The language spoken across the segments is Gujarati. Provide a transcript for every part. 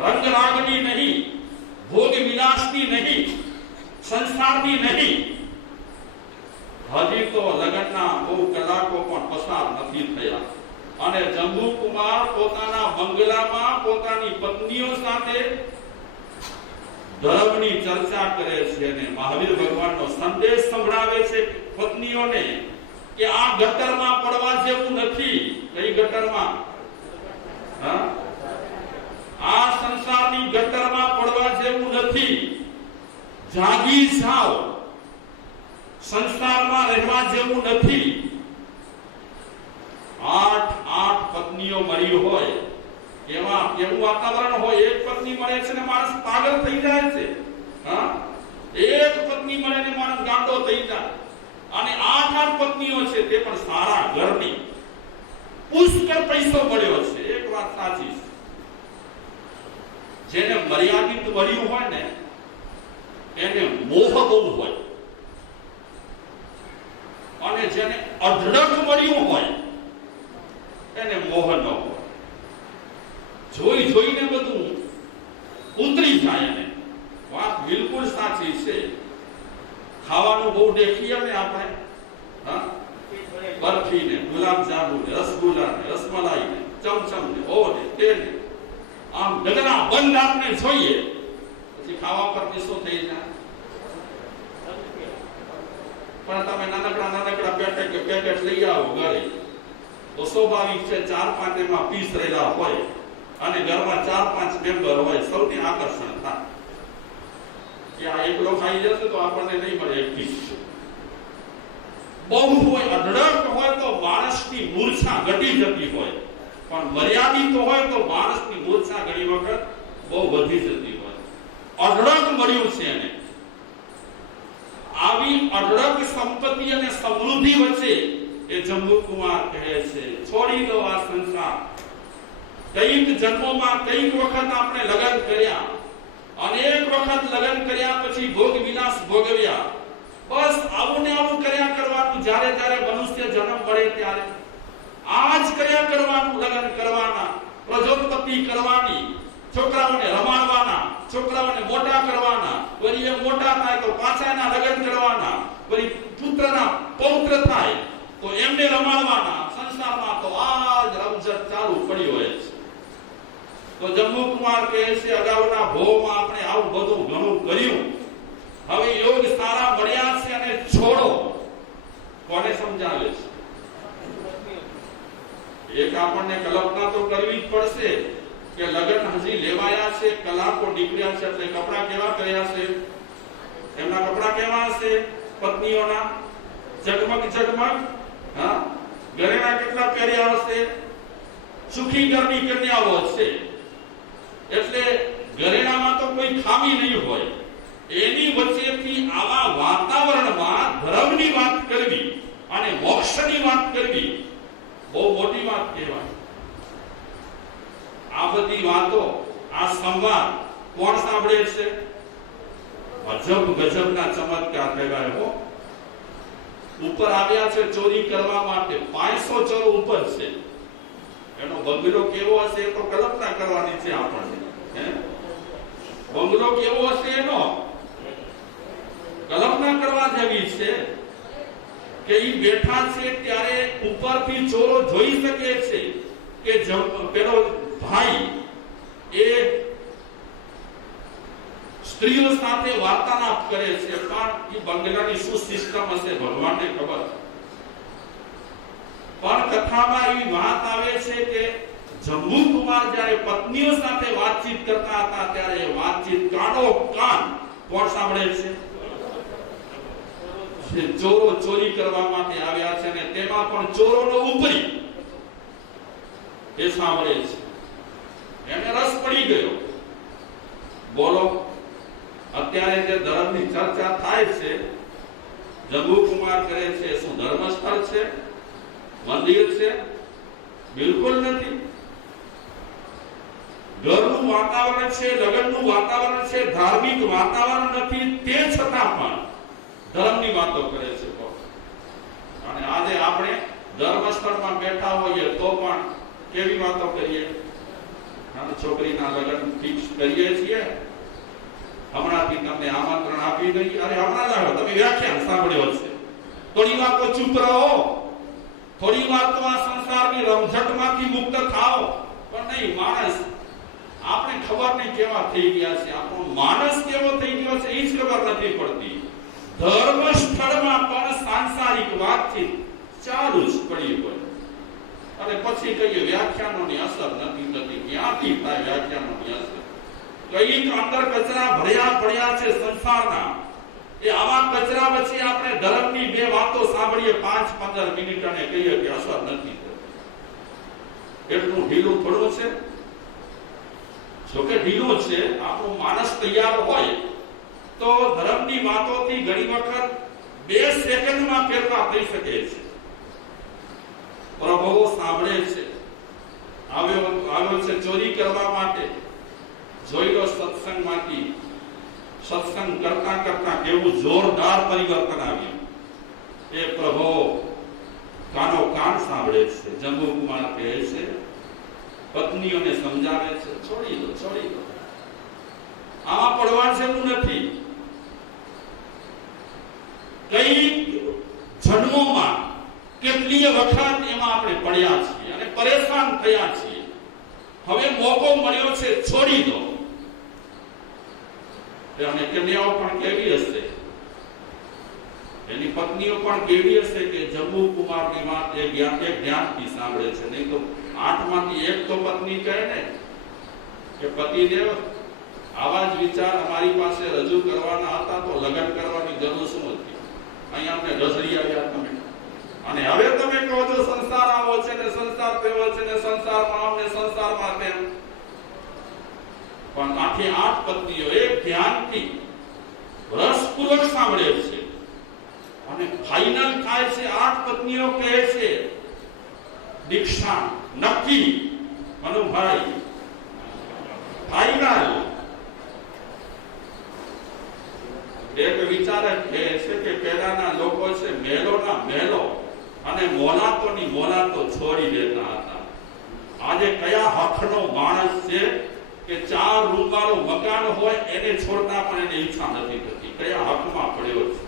રંગ રાગની નહીં, ભોગ વિલાસની નહીં, સંસારની નહીં. હજી તો લગ્નના બહુ કલાકો પણ પસાર નથી થયા અને જંબુકુમાર પોતાના બંગલામાં પોતાની પત્નીઓ સાથે ધર્મની ચર્ચા કરે છે અને મહાવીર ભગવાનનો સંદેશ સંભળાવે છે પત્નીઓને કે આ ગટરમાં પડવા જેવું નથી. કઈ ગટરમાં? આ સંસારની ગટરમાં પડવા જેવું નથી. જાગી જાઓ, સંસારમાં રહેવા જેવું નથી. 8 પત્નીઓ મળી હોય કેવું વાતાવરણ હોય. એક પત્ની મળે છે ને માણસ પાગલ થઈ જાય છે. એક પત્ની મળે ને માણસ ગાંડો થઈ જાય. અને 8 પત્નીઓ છે તે પણ સારા ઘરની. પુષ્કળ પૈસો મળ્યો છે. એક વાત સાચી છે, જેને મર્યાદિત મળ્યું હોય ને એને મોહ બહુ હોય અને જેને અઢળક મળ્યું હોય એને મોહ ન હોય. જોઈને બધું ઉતરી જાય. એને વાત બિલકુલ સાચી છે. ખાવાનું બહુ દેખીએ ને આપણે, બરફી ને, ગુલાબ જાંબુ ને, રસગુલ્લા ને, રસમલાઈ ને, ચમચમ ને, ઓ ને, તે ને, આમ ડગના બંધ આપણે જોઈએ પછી ખાવા પર શું થઈ જાય. પણ તમે નાનકડા પેકેટ લઈ આવો ઘરે તો સ્વાભાવિક છે 4-5 એમાં પીસ રહેલા હોય અને ઘરમાં 4-5 મેમ્બર હોય. સૌથી આકર્ષણ થાય કે આ એકલો ખાઈ જશે તો આપણને નહીં મળે એક પીસ. બહુ હોય, અઢળક હોય તો માણસની મૂર્છા ઘટી જતી હોય, પણ મર્યાદિત હોય તો માણસની મૂર્છા ઘણી વખત બહુ વધી જતી હોય. અઢળક મળ્યું છે એને. આવી અઢળક સંપત્તિ અને સમૃદ્ધિ વચ્ચે એ જંબુકુમાર કહે છે છોડી દો આ સંસાર. કઈક જન્મોમાં કઈક વખત આપણે લગ્ન કર્યા, અનેક વખત લગ્ન કર્યા પછી ભોગ વિલાસ ભોગવ્યા. બસ આવું ને આવું કર્યા કરવાનું. જ્યારે મનુષ્ય જન્મ મળે ત્યારે આજ કર્યા કરવાનું. લગ્ન કરવાના, પ્રજોત્પત્તિ કરવાની, છોકરાઓને રમાડવાના, છોકરાઓને મોટા કરવાના, વળી એ મોટા થાય તો પાછા એના લગ્ન કરવાના, વળી પુત્રના પૌત્ર થાય તો એમને રમાડવાના. સંસારમાં તો આજ રમઝટ ચાલુ પડી હોય છે. તો જંબુકુમાર કહે છે અગાઉના ભોગમાં આપણે આવું બધું ઘણું કર્યું, હવે યોગ સારા મળ્યા છે અને છોડો. કોને સમજાવે છે? એક આપણને કલ્પના તો કરવી જ પડશે કે લગ્ન હજી લેવાયા છે, કલાકો નીકળ્યા છે, એટલે કપડા કેવા કર્યા છે? એમના કપડા કેવા હશે? પત્નીઓના ઝગમગ ઘરેણા કેટલા પહેર્યા હશે? સુખી ઘરની કન્યાઓ હશે એટલે ઘરેણામાં તો કોઈ ખામી નહીં હોય. એની વચ્ચેથી આવા વાતાવરણમાં ધર્મની વાત કરવી અને મોક્ષની વાત કરવી બહુ મોટી વાત કહેવાય. આ બધી વાતો, આ સંવાદ કોણ સાંભળે છે? ગજબના ચમત્કાર કહેવાય. હો, ઉપર આવ્યા છે ચોરી કરવા માટે. 500 ચોર ઉપર છે. એનો બંગલો કેવો હશે તો કલ્પના કરવાની છે આપણને. બંગલો કેવો હશે એનો કલ્પના કરવા જેવી છે કે ઈ બેઠા છે ત્યારે ઉપરથી ચોરો જોઈ શકે છે કે પેલો ભાઈ એ સ્ત્રીઓ સાથે વાર્તાલાપ કરે છે. પણ એ બંગલાની શું સિસ્ટમ હશે ભગવાનને ખબર. પણ કથામાં એવી વાત આવે છે કે જંબુકુમાર જ્યારે પત્નીઓ સાથે વાતચીત કરતા હતા ત્યારે વાતચીત કાનો કાન કોણ સાંભળે છે? ચોરો ચોરી કરવા માટે આવ્યા છે અને તેમાં પણ ચોરોનો ઉપરી એ સાંભળે છે. એને રસ પડી ગયો. બોલો, અત્યારે જે ધર્મની ચર્ચા થાય છે, જંબુકુમાર કરે છે, શું ધર્મસ્થળ છે? મંદિર છે? બિલકુલ નથી. ઘરનું વાતાવરણ છે, લગ્નનું વાતાવરણ છે, ધાર્મિક વાતાવરણ નથી. તે છતાં પણ ધર્મની વાતો કરે છે. અને આજે આપણે ધર્મસ્થળમાં બેઠા હોઈએ તો પણ કેવી વાતો કરીએ? છોકરીના લગ્ન ફિક્સ કરીએ છીએ, હમણાંથી તમને આમંત્રણ આપી દઈએ. અરે હમણાં લાવો, તમે વ્યાખ્યાન સાંભળ્યો છે. થોડી વાર તો ચૂપ રહો, થોડી વાર તો આ સંસારની રમઝટમાંથી મુક્ત થાઓ. પણ નહીં, માણસ આપણે ખબર નહીં કેવા થઈ ગયા છે, આપણો માણસ કેવો થઈ ગયો છે એ જ ખબર નથી પડતી. ધર્મ સ્થળમાં પણ સાંસારિક વાતચીત ચાલુ જ પડી હોય, અને પછી કહીએ વ્યાખ્યાનોની અસર નથી થતી. ક્યાંથી થાય વ્યાખ્યાનોની અસર? કઈક અંદર કચરા ભર્યા પડ્યા છે સંસારના. એ આવા કચરા પછી આપણે ધર્મની બે વાતો સાંભળીએ 5-15 મિનિટ અને કહીએ કે અસર નથી થતી. એટલું ઢીલું થોડું છે? જોકે ઢીલું છે. આપણું માનસ તૈયાર હોય તો ધર્મની વાતોથી ઘણી વખત 2 સેકન્ડમાં ફેરફાર થઈ શકે છે. પ્રભુઓ સાંભળે છે, આવ્યો છે ચોરી કરવા માટે, જોઈ લો સત્સંગમાંથી. સત્સંગ કરતા કરતા કેવું જોરદાર પરિવર્તન આવ્યું. એ પ્રભુ કાનો કાન સાંભળે છે. જંબુકુમાર કહે છે, પત્નીઓને સમજાવે છે, છોડી દો, છોડી દો, આમાં પડવા જેવું નથી. કઈ જન્મોમાં કેટલીય વખત એમાં આપણે પડ્યા છીએ અને પરેશાન થયા છીએ. હવે મોકો મળ્યો છે, છોડી દો. અને કન્યાઓ પણ કેવી હશે, એની પત્નીઓ પણ કેવી હશે કે જંબુકુમારની વાત એક જ્ઞાનથી સાંભળે છે. નહીં તો 8માંથી 1 તો પત્ની કહે ને કે પતિદેવ આવા જ વિચાર અમારી પાસે રજૂ કરવાના હતા તો લગ્ન કરવાની જરૂર શું હતી? અહીંયા અમને રઝળી આવ્યા તમે, અને હવે તમે કહો છો સંસાર આવો છે ને સંસાર તેવો છે ને સંસારમાં આમ ને સંસારમાં તેમ. પણ 8 પત્નીઓ એક ધ્યાનથી રસપૂર્વક સાંભળે છે અને ફાઇનલ થાય છે. 8 પત્નીઓ કહે છે દીક્ષા નક્કી, મનુભાઈ ફાઇનલ. એક વિચારક કહે છે કે પહેલાના લોકો છે મહેલોના મહેલો અને મોલાતોની મોલાતો છોડી દેતા હતા. આજે કયા હકનો માણસ છે કે 4 રૂમવાળો મકાન હોય એને છોડતા પણ એને ઈચ્છા નથી થતી? કયા હકમાં પડ્યો છે?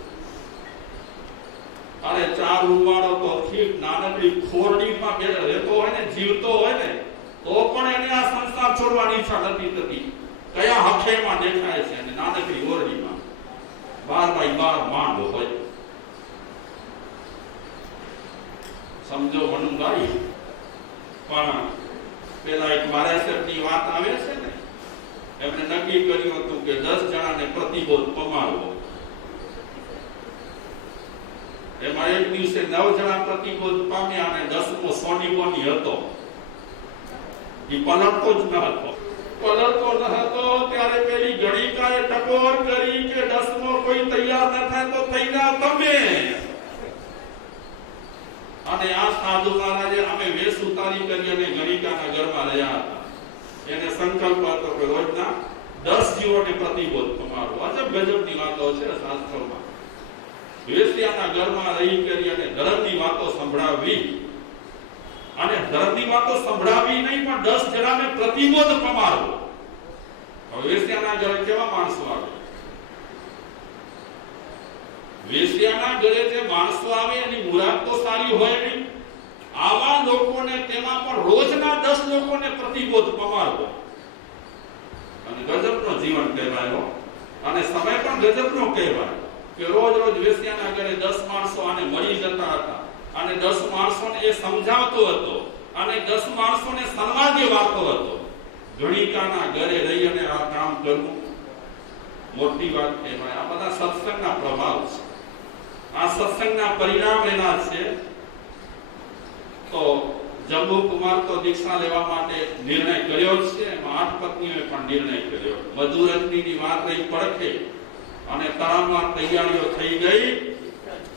અરે 4 રૂમવાળો તો ઠીક નાનકડી ખોરડીમાં રહેતો હોય ને, જીવતો હોય ને, તો પણ એને આ સંસાર છોડવાની ઈચ્છા નથી થતી. કયા હકેમાં દેખાય છે? અને નાનકડી ઓરડીમાં 12x12 માંડ હોય. સમજો મનુભાઈ. પણ પેલા એક મારાસરની વાત આવે છે ને, એમણે નક્કી કર્યું હતું કે 10 જણાને પ્રતિબોધ પમાડવો. એમાં એક દિવસે 9 જણા પ્રતિબોધ પામ્યા અને 10મો સોનીમોની હતો. એ પલટતો જ ન હતો. પલટતો ન હતો ત્યારે પેલી ગણિકાએ ટકોર કરી કે 10મો કોઈ તૈયાર ન થાય તો થઈ જાવ તમે. અને આ સાધુ મહારાજે અમે વેશ ઉતારી કરી અને ગણિકાના ઘરમાં રહ્યા હતા. એને સંકલ્પ હતો કે રોજના 10 જીવોને પ્રતિબોધ પમાડવો. અજબ ગજબની વાતો છે શાસ્ત્રોમાં. વેશ્યાના ઘરમાં રહી કરી અને ધર્મની વાતો સંભળાવી, અને ધર્મની વાતો સંભળાવી નહીં પણ 10 જણાને પ્રતિબોધ પમાડવો. હવે વેશ્યાના ઘરે કેવા માણસો આવે? વેશ્યાના ઘરે જે માણસો આવે એની મુરાદ તો સારી હોય નહીં. આવા લોકોને, તેમાં પણ રોજના 10 લોકોને પ્રતિબોધ પમાડવો. અને ગજબનો જીવન કહેવાય. અને સમય પણ ગજબનો કહેવાય કે રોજ રોજ વેશ્યાના ઘરે 10 માણસો આને મળી જતા હતા અને 10 માણસોને એ સમજાવતો હતો અને 10 માણસોને સન્માન દેવાતો હતો. ગણિકાના ઘરે રહી અને આ કામ કરવું મોટી વાત કહેવાય. આ બધા સત્સંગના પ્રભાવ છે. આ સત્સંગના પરિણામ એના છે. તો જંબુકુમાર તો દીક્ષા લેવા માટે નિર્ણય કર્યો છે. એમાં 8 પત્નીઓએ પણ નિર્ણય કર્યો. મધુરત્નીની વાત રહી પડખે અને તરામાં તૈયારીઓ થઈ ગઈ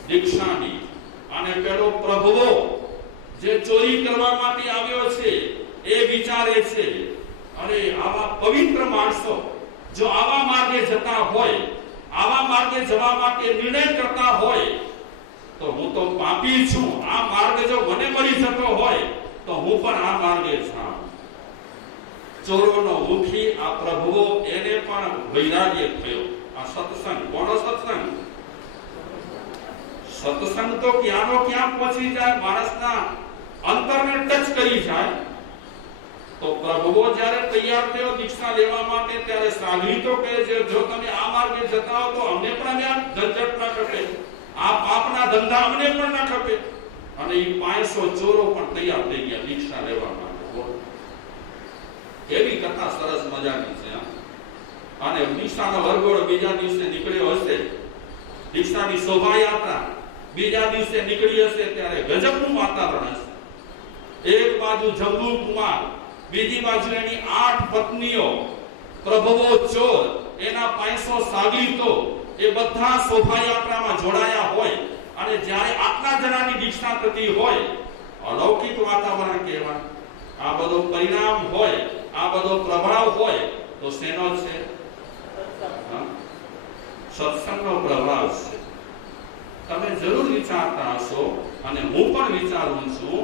દીક્ષાની. અને પેલો પ્રભુઓ જે ચોરી કરવા માટે આવ્યો છે એ વિચારે છે, અરે આવા પવિત્ર માણસો જો આવા માર્ગે જતા હોય, આવા માર્ગે જવા માટે નિર્ણય કરતા હોય, તો હું તો પાપી છું. આ માર્ગ જો મને મળી જતો હોય તો હું પણ આ માર્ગે જાઉં. ચોરોનો મુખી આ પ્રભુઓ એને પણ વૈરાગ્ય થયો. આ સત્સંગ, કોનો સત્સંગ? સત્સંગ તો ક્યાંનો ક્યાં પહોંચી જાય, માણસના અંતરને ટચ કરી જાય. તો પ્રભુઓ જ્યારે તૈયાર થયો દીક્ષા લેવા માટે, ત્યારે સાગરી તો કહે છે, જો તમે આ માર્ગે જતા હો તો અમને પણ આ ઝંઝટ ના ખપે, આ પાપના ધંધા અમને પણ ના ખપે. અને એ 500 ચોરો પણ તૈયાર થઈ ગયા દીક્ષા લેવા માટે. એવી કથા સરસ મજાની છે. અને દીક્ષાનો વરઘોડો બીજા દિવસે નીકળ્યો હશે, દીક્ષાની શોભાયાત્રા બીજા દિવસે નીકળી હશે, ત્યારે ગજબનું વાતાવરણ હશે. એક બાજુ જંબુ કુમાર, બીજી બાજુ એની 8 પત્નીઓ, પ્રભુઓ ચોર, એના 500 સાગરીતો, એ બધા શોભાયાત્રામાં જોડાયા હોય. અને જ્યારે આટલા જણાની દીક્ષા થતી હોય, અલૌકિક વાતાવરણ કહેવાય. આ બધો પરિણામ હોય, આ બધો પ્રભાવ હોય, તો શેનો છે? સત્સંગનો પ્રભાવ છે. તમે જરૂર વિચારતા હશો, અને હું પણ વિચારું છું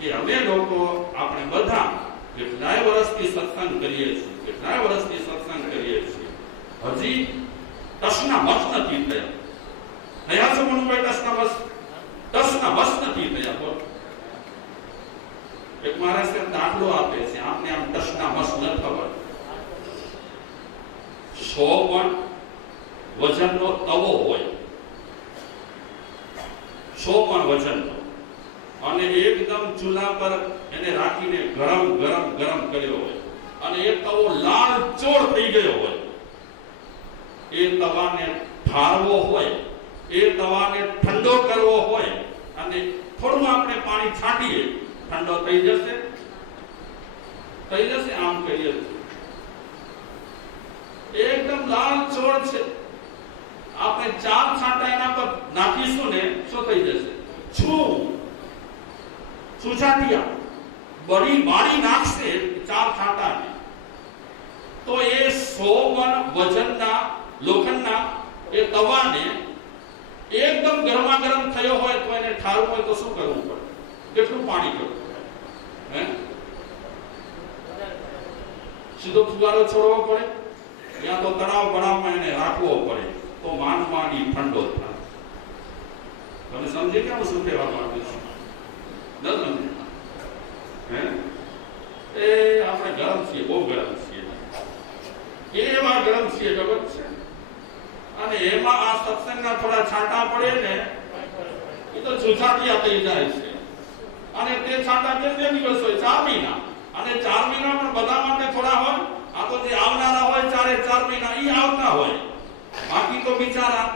કે અમે લોકો, આપણે બધા કેટલાય વર્ષથી સત્સંગ કરીએ છીએ, કેટલાય વર્ષથી સત્સંગ કરીએ છીએ, હજી ટસના મસ નથી થયા. થયા છો મનુભાઈ? ટસના મસ નથી થયા. બોલો. એક મારા સાહેબ દાખલો આપે છે, આપને આમ ટસના મસ ન ખબર. 100 પણ વજનનો તવો હોય, 100 પણ વજનનો, અને એકદમ ચૂલા પર એને રાખીને ગરમ ગરમ ગરમ કર્યો હોય, અને એ તવો લાલ ચોળ થઈ ગયો હોય. એ તવાને ઠારવો હોય, એ તવાને ઠંડો કરવો હોય, અને થોડું આપણે પાણી છાંટીએ, ઠંડો થઈ જશે. થઈ જશે. આમ કરીએ એકદમ લાલ ચોળ છે, આપણે 4 છાંટા એના પર નાખીશું ને, શું થઈ જશે? સુછાટિયા બળી બાળી નાખશે 4 છાંટાને. તો એ 100 મણ વજનના લોખંડના એ તવાને એકદમ ગરમા ગરમ થયો હોય, તો એને ઠારવું હોય તો શું કરવું પડે? કેટલું પાણી કરવું પડે? સીધો ફુગારો છોડવો પડે, યા તો તળાવ બળાવમાં એને રાખવો પડે, તો માંડી ઠંડો થાય. તમે સમજી કેમ શું કહેવા માંગુ છું? એ આપણે ગરમ છીએ, બહુ ગરમ છીએ, એવા ગરમ છીએ, જગત છે. અને એમાં આ સત્સંગના થોડા છાંટા પડે ને, એ તો જુસાટિયા થઈ જાય છે. અને તે છાંટા કેટલા દિવસ હોય? 4 મહિના. અને 4 મહિના પણ બધા માટે થોડા હોય. આ તો જે આવનારા હોય 4 મહિના, એ આવતા હોય. બાકી તો બિચારા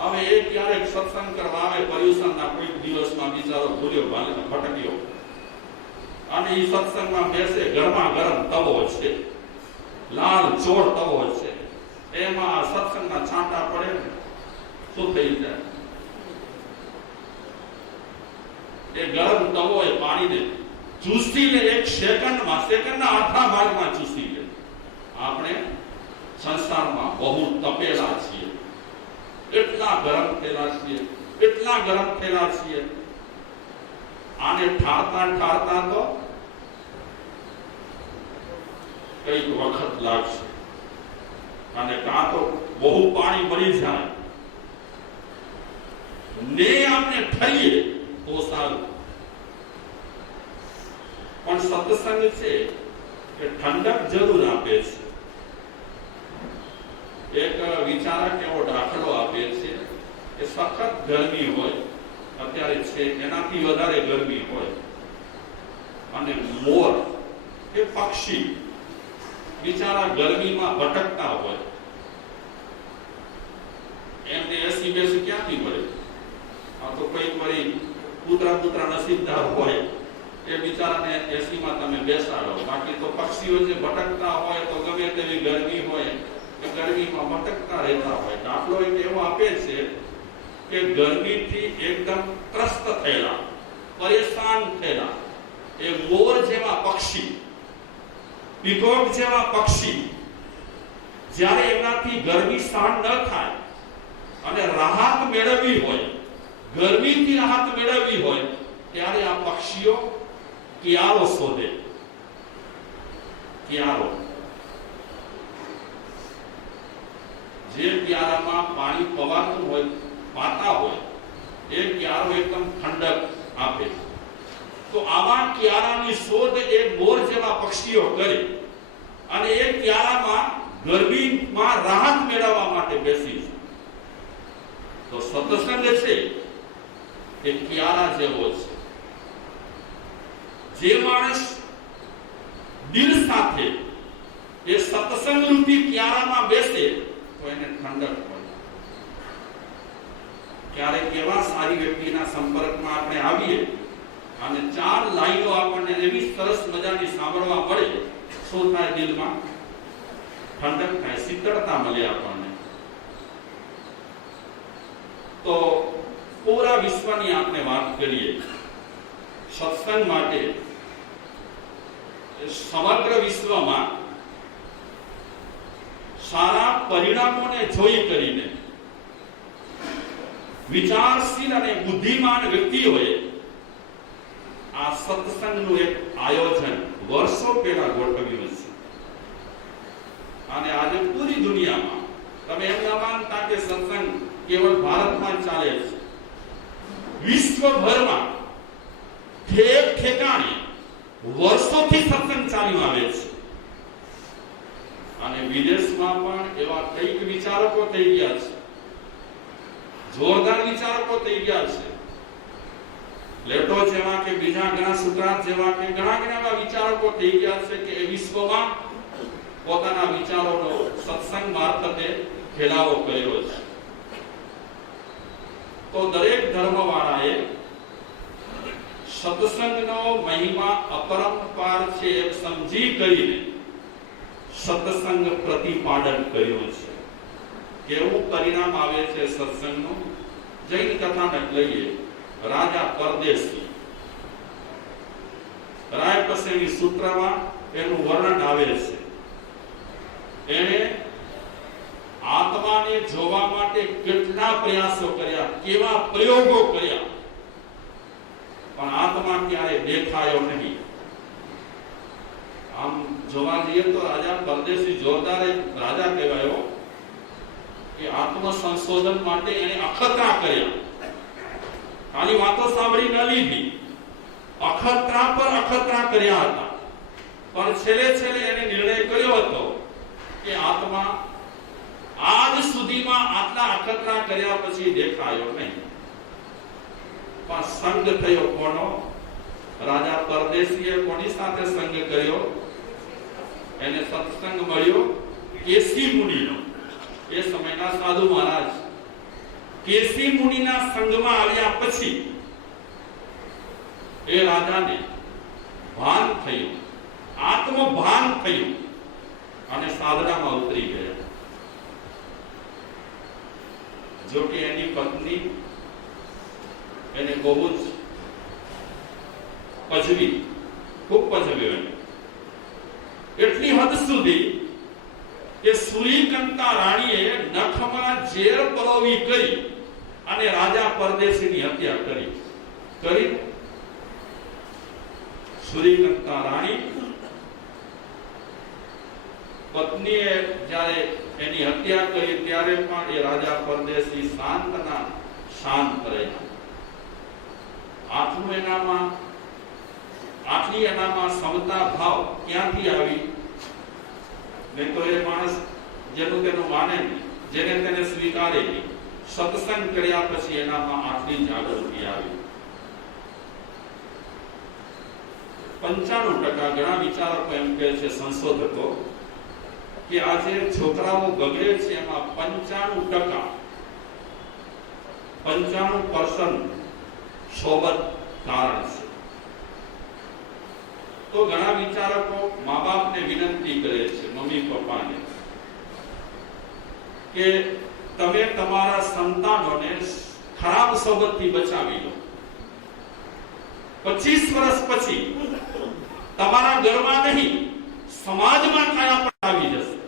હવે એ ક્યારેક સત્સંગ કરવા આવે, પર્યુષણના કોઈક દિવસમાં બિચારો ભૂલ્યો ભટક્યો, અને એ સત્સંગમાં બેસે, ગરમા ગરમ તવો છે, લાલ ચોળ તવો છે, એમાં સત્સંગના છાંટા પડે ને, શું થઈ જાય? એ ગરમ તવો એ પાણીને ચૂસી લે, 1 સેકન્ડમાં, સેકન્ડના અડધા ભાગમાં ચૂસી લે. આપણે સંસારમાં બહુ તપેલા છીએ, એટલા ગરમ થયેલા છીએ, આને ઠારતા તો કઈક વખત લાગશે. અને કાં તો બહુ પાણી મળી જાય ને આપણે ઠરીએ તો સારું. પણ સત્સંગ છે કે ઠંડક જરૂર આપે છે. એક વિચારક એવો દાખલો આપે છે કે સખત ગરમી હોય, અત્યારે છે એનાથી વધારે ગરમી હોય, અને મોર એ પક્ષી બિચારા ગરમીમાં ભટકતા હોય, એમને એસી બેસી ક્યાંથી મળે? આ તો કઈ વળી કૂતરા નસીબદાર હોય, એ બિચારાને એસીમાં તમે બેસાડો. બાકી તો પક્ષીઓ જે ભટકતા હોય, તો ગમે તેવી ગરમી હોય, ગરમીમાં ભટકતા રહેતા હોય. દાખલો એક એવો આપે છે કે ગરમીથી એકદમ ત્રસ્ત થયેલા, પરેશાન થયેલા એ મોર જેવા પક્ષી, પીકોક જેવા પક્ષી, જ્યારે એનાથી ગરમી સહન ન થાય અને રાહત મેળવવી હોય, ગરમીથી રાહત મેળવવી હોય, ત્યારે આ પક્ષીઓ કિયારો શોધે. કિયારો, જે કિયારામાં પાણી પવાતું હોય, પાતા હોય, એ કિયારો એકદમ ઠંડક આપે. તો આવા કિયારાની શોધ એ મોર જેવા પક્ષીઓ કરે અને એ કિયારામાં ગરમીમાં રાહત મેળવવા માટે બેસી છે. તો સત્સંગ છે એ કિયારા જેવો છે. જે માણસ દિલ સાથે એ સત્સંગ રૂપી કિયારામાં બેસે તો એને ઠંડક મળે. ક્યારેક એવા સારી વ્યક્તિના સંપર્કમાં આપણે આવીએ અને ચાર લાઈનો આપણને એવી સરસ મજાની સાંભળવા મળે, શું થાય? દિલમાં ઠંડક થાય, શીતળતા મળે આપણને. તો પૂરા વિશ્વની આપણે વાત કરીએ સત્સંગ માટે, સમગ્ર વિશ્વમાં સારા પરિણામોને જોઈ કરીને વિચારશીલ અને બુદ્ધિમાન વ્યક્તિઓએ આ સત્સંગનું એક આયોજન વર્ષો પહેલા ગોઠવ્યું છે. અને આજે પૂરી દુનિયામાં તમે એમ ના માનતા કે સત્સંગ કેવળ ભારતમાં ચાલે છે. વિશ્વભરમાં ઠેક ઠેકાણે વર્ષોથી સત્સંગ ચાલ્યું આવે છે. અને વિદેશમાં પણ એવા કઈક વિચારકો થઈ ગયા છે, જોરદાર વિચારકો થઈ ગયા છે. પ્લેટો જેવા કે બીજા ઘણા સુકરાત જેવા કે ઘણા એવા વિચારકો થઈ ગયા છે કે એ વિશ્વમાં પોતાના વિચારોનો સત્સંગ મારફતે ફેલાવો કર્યો છે. તો દરેક ધર્મવાળાએ સત્સંગનો મહિમા અપરંપાર છે એમ સમજી કરીને સત્સંગ પ્રતિપાદન કર્યું છે. કેવું પરિણામ આવે છે સત્સંગનું? જૈન કથાનક લઈએ. રાજા પરદેશી, રાયપસેની સૂત્રમાં એનું વર્ણન આવે છે. એને આત્માને જોવા માટે કેટલા પ્રયાસો કર્યા, કેવા પ્રયોગો કર્યા, પણ આત્મા ક્યારે દેખાયો નહીં. આમ જોવા જઈએ તો રાજા પરદેશી જોરદાર રાજા કહેવાયો કે આત્મ સંશોધન માટે એને અખતરા કર્યા. ખાલી વાતો સાંભળી ન લીધી, અખતરા પર અખતરા કર્યા હતા. પણ છેલ્લે એને નિર્ણય કર્યો હતો કે આત્મા આજ સુધીમાં આટલા અખતરા કર્યા પછી દેખાયો નહીં. પણ સંગ થયો કોનો? રાજા પરદેશીએ કોની સાથે સંગ કર્યો? એને સત્સંગ મળ્યો કેસી મુનિનો. એ સમયના સાધુ મહારાજ કેસી મુનિના સંગમાં આવ્યા પછી એ રાજાને ભાન થયું, આત્મભાન થયું અને સાધનામાં ઉતરી ગયા. જો કે એની પત્ની એને બહુ જ પજવી, ખૂબ પજવ્યો એને. એટલી હદ સુધી કે સૂર્યકાંતા રાણીએ નખમાં ઝેર પરોવી કરી અને રાજા પરદેશીની હત્યા કરી. સૂર્યકાંતા રાણી પત્નીએ જ્યારે એની હત્યા કરી ત્યારે પણ એ રાજા પરદેશી શાંત રહ્યા. આટલી એનામાં સમતા ભાવ ક્યાંથી આવી? નહીં તો એ માણસ જેનું તેનું માને નહીં, જેને તેને સ્વીકારે નહીં. સત્સંગ કર્યા પછી એનામાં આટલી જાગૃતિ આવી. 95% ઘણા વિચારકો એમ કહે છે, સંશોધકો, કે આજે છોકરાઓ બગડે છે એમાં 95% સોબત કારણ છે. તો ઘણા વિચારકો મા બાપને વિનંતી કરે છે, મમ્મી પપ્પાને, કે તમે તમારા સંતાનોને ખરાબ સોબતથી બચાવી લો. 25 વર્ષ પછી તમારા ઘરમાં નહીં, સમાજમાં કાયા પણ આવી જશે.